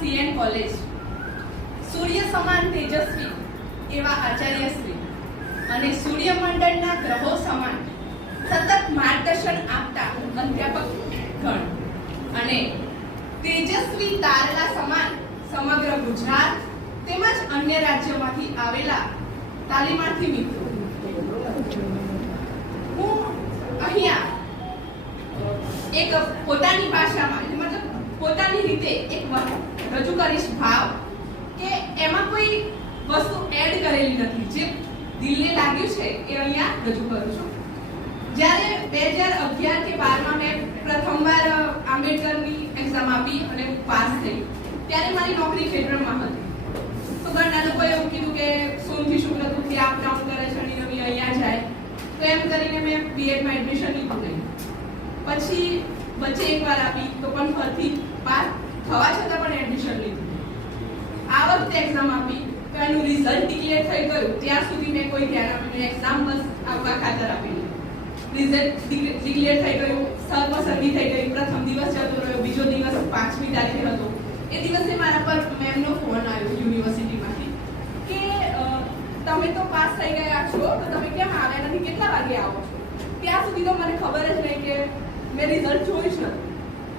CN college. સૂર્ય સમાન તેજસ્વી એવા આચાર્યશ્રી અને સૂર્યમંડળના ગ્રહો સમાન સતત માર્ગદર્શન આપતા અધ્યાપક ગણ. અને તેજસ્વી તારલા સમાન સમગ્ર ગુજરાત તેમજ અન્ય રાજ્યોમાંથી આવેલા તાલીમાર્થી મિત્રો. હું અહીંયા એક પોતાની ભાષામાં પોતાની રીતે એક રજૂ કરીશ ભાવ કે એમાં કોઈ વસ્તુ એડ કરેલી નથી. જે દિલને લાગ્યું છે એ અહીંયા રજૂ કરું છું. જ્યારે બે હજાર અગિયાર કે બારમાં મેં પ્રથમવાર આંબેડકરની એક્ઝામ આપી અને પાસ થઈ. ત્યારે મારી નોકરી ખેતરમાં હતી. તો ઘરના લોકોએ એવું કીધું કે સોમથી શુક્લ તુથી આપ ડાઉન કરે શનિ રવિ અહીંયા જાય. તો એમ કરીને મેં બીએડમાં એડમિશન લીધું નહીં. પછી વચ્ચે એકવાર આપી તો પણ ફરીથી પાસ થવા છતાં પણ એડમિશન લીધું. આ વખતે એક્ઝામ આપી, તો એનું રિઝલ્ટ ડિક્લેર થઈ ગયું. ત્યાં સુધી મેં કોઈ ધ્યાન આપ્યું એક્ઝામ બસ આવવા ખાતર આપી રિઝલ્ટ ડિક્લેર થઈ ગયું. સર સંધિ થઈ ગઈ. પ્રથમ દિવસ જતો રહ્યો. બીજો દિવસ પાંચમી તારીખે હતો. એ દિવસે મારા પર મેમનો ફોન આવ્યો યુનિવર્સિટીમાંથી કે તમે તો પાસ થઈ ગયા છો, તો તમે કેમ આવ્યા નથી? કેટલા વાગે આવો છો? ત્યાં સુધી તો મને ખબર જ નહીં કે મેં રિઝલ્ટ જોઈશ નથી.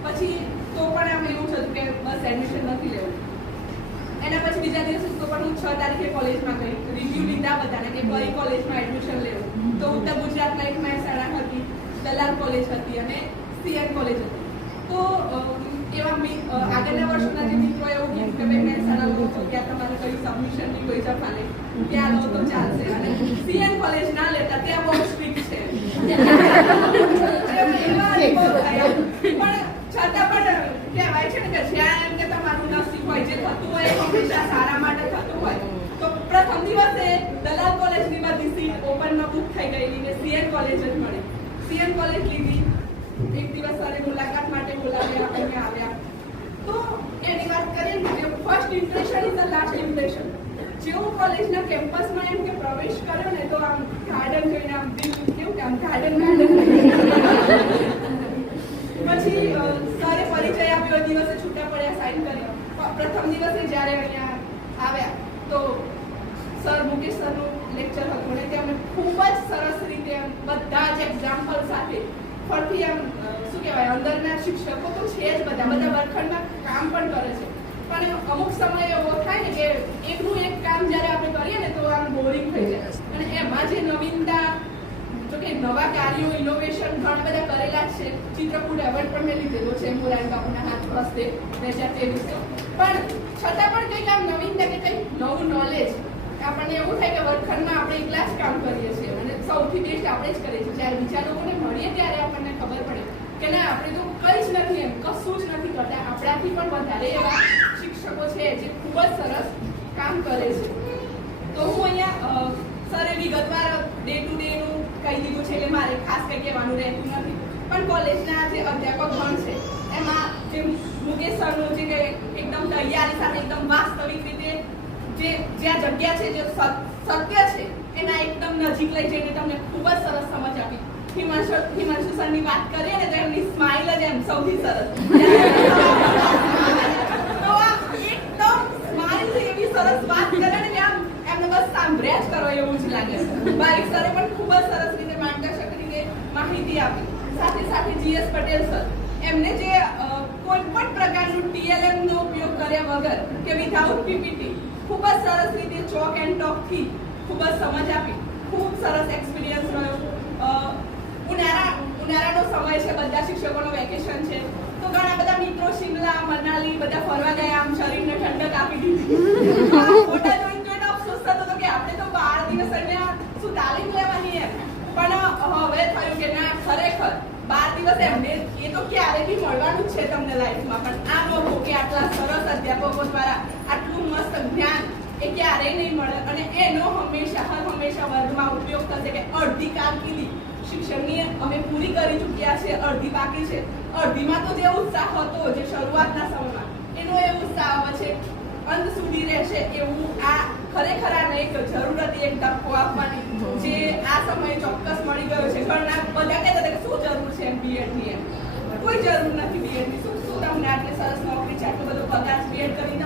પછી તો પણ આમ એવું થતું કે બસ એડમિશન નથી લેવું. એના પછી બીજા દિવસે તો પણ હું છ તારીખે કોલેજમાં ગઈ. રિવ્યુ લીધા બધાને કે કઈ કોલેજમાં એડમિશન લેવું. તો ઉત્તર ગુજરાત લાઈફ મહેસાણા હતી, દલાલ કોલેજ હતી અને સીએન કોલેજ હતી. તો એવા આગળના વર્ષોના જે મિત્રો એવું કીધું કે ભાઈ મહેસાણા લો છો, ત્યાં તમારે કઈ સબમિશનની કોઈ જફા નહીં. ત્યાં લો તો ચાલશે. અને સીએન કોલેજ ના લેતા ત્યાં બહુ સ્ટ્રિક્ટ છે એવા અનુભવ થયા. પણ છતાં પણ કહેવાય છે ને કે જ્યાં એમ કે તમારું નસીબ હોય જે થતું હોય એ હંમેશા સારા માટે થતું હોય તો પ્રથમ દિવસે દલાલ કોલેજની બધી સીટ ઓપનમાં બુક થઈ ગયેલી ને સીએન કોલેજ જ મળે સીએમ કોલેજ લીધી. એક દિવસ સરે મુલાકાત માટે બોલાવ્યા અહીંયા આવ્યા. તો એની વાત કરીએ ને first impression is the last impression જેવું કોલેજના કેમ્પસમાં એમ કે પ્રવેશ કર્યો ને તો આમ ગાર્ડન જોઈને આમ દિલ કેવું કે આમ ગાર્ડન પછી અ, સરે પરિચય આપ્યો દિવસે છૂટા પડ્યા સાઈન કર્યા. પ્રથમ દિવસે જ્યારે અહીંયા આવ્યા તો સર મુકેશ સરનું લેક્ચર હતું અને તે અમને ખૂબ જ સરસ રીતે બધા જ એક્ઝામ્પલ સાથે ફરતી આમ શું કહેવાય, અંદરના શિક્ષકો તો છે જ બધા. બધા વર્ગખંડમાં કામ પણ કરે છે. પણ અમુક સમય એવો થાય ને કે એકનું એક કામ જ્યારે આપણે કરીએ ને તો આમ બોરિંગ થઈ જાય. અને એમાં જે નવીનતા, જો કે નવા કાર્યો ઇનોવેશન ઘણા બધા કરેલા છે. ચિત્રકૂટ એવોર્ડ પણ મેં લીધેલો છે મોરારી બાપુના હાથ હસ્તે બે હજાર તેવીસ પણ છતાં પણ કંઈક આમ નવીનતા કે કંઈક નવું નોલેજ આપણને એવું થાય કે વર્ગખંડમાં આપણે એકલા જ કામ કરીએ છીએ અને સૌથી બેસ્ટ આપણે જ કરીએ છીએ. જ્યારે બીજા લોકોને મળીએ ત્યારે આપણને ખબર પડે કે ના, આપણે તો કંઈ જ નથી એમ, કશું જ નથી કરતા. આપણાથી પણ વધારે એવા શિક્ષકો છે જે ખૂબ જ સરસ કામ કરે છે. તો હું અહીંયા સરે વિગતવાર ડે ટુ ડે નું કહી દીધું છે એટલે મારે ખાસ કંઈ કહેવાનું રહેતું નથી. પણ કોલેજના જે અધ્યાપક ગણ છે, એમાં જે મુકેશ સરનું જે એકદમ તૈયારી સાથે એકદમ વાસ્તવિક રીતે જે જ્યાં જગ્યા છે, જે સત્ય છે, એના એકદમ નજીક લઈ જઈને તમને ખૂબ જ સરસ સમજ આપી. હિમાંશુ હિમાંશુ સરની વાત કરીએ ને તો એમની સ્માઇલ જ એમ સૌથી સરસ. એવી જ લાગે. બારીક સરે પણ ખૂબ જ સરસ રીતે માર્ગદર્શક રીતે માહિતી આપી. સાથે સાથે જીએસ પટેલ સર, એમને જે કોઈ પણ પ્રકારનું ટીએલએમ નો ઉપયોગ કર્યા વગર કે વિધાઉટ પીપીટી ખૂબ જ સરસ રીતે ચોક એન્ડ ટોકથી ખૂબ જ સમજ આપી. ખૂબ સરસ એક્સપિરિયન્સ રહ્યો. ઉનાળા, ઉનાળાનો સમય છે, બધા શિક્ષકોનો વેકેશન છે. તો ઘણા બધા મિત્રો શિમલા, મનાલી, બધા ફરવા ગયા, આમ શરીરને ઠંડક આપી દીધી. ફોટા જોઈને જોઈને અફસોસ થતો હતો કે આપણે તો બાર દિવસ અહીંયા શું તાલીમ લેવાની એમ. પણ હવે થયું કે ના, ખરેખર બાર દિવસ એમને એ તો ક્યારે બી મળવાનું જ છે તમને લાઈફમાં પણ આ મોકો કે આટલા સરસ અધ્યાપકો દ્વારા આટલું મસ્ત જ્ઞાન એ ક્યારેય નહીં મળે અને એનો હંમેશા, હર હંમેશા વર્ગમાં ઉપયોગ થશે કે અડધી કામગીરી શિક્ષણની અમે પૂરી કરી ચૂક્યા છે, અડધી બાકી છે. અડધીમાં તો જે ઉત્સાહ હતો, જે શરૂઆતના સમયમાં, એનો એ ઉત્સાહ આવે છે, અંત સુધી રહેશે એવું આ ખરેખર આને એક જરૂરત એક તકો આપવાની જે આ સમયે ચોક્કસ મળી ગયો છે. ઘણા બધા કહેતા હતા કે શું જરૂર છે બીએડની એમ? કોઈ જરૂર નથી બીએડની. શું શું તમને આટલી સરસ નોકરી છે, આટલો બધો પગાર બીએડ ક્રિએટ કરી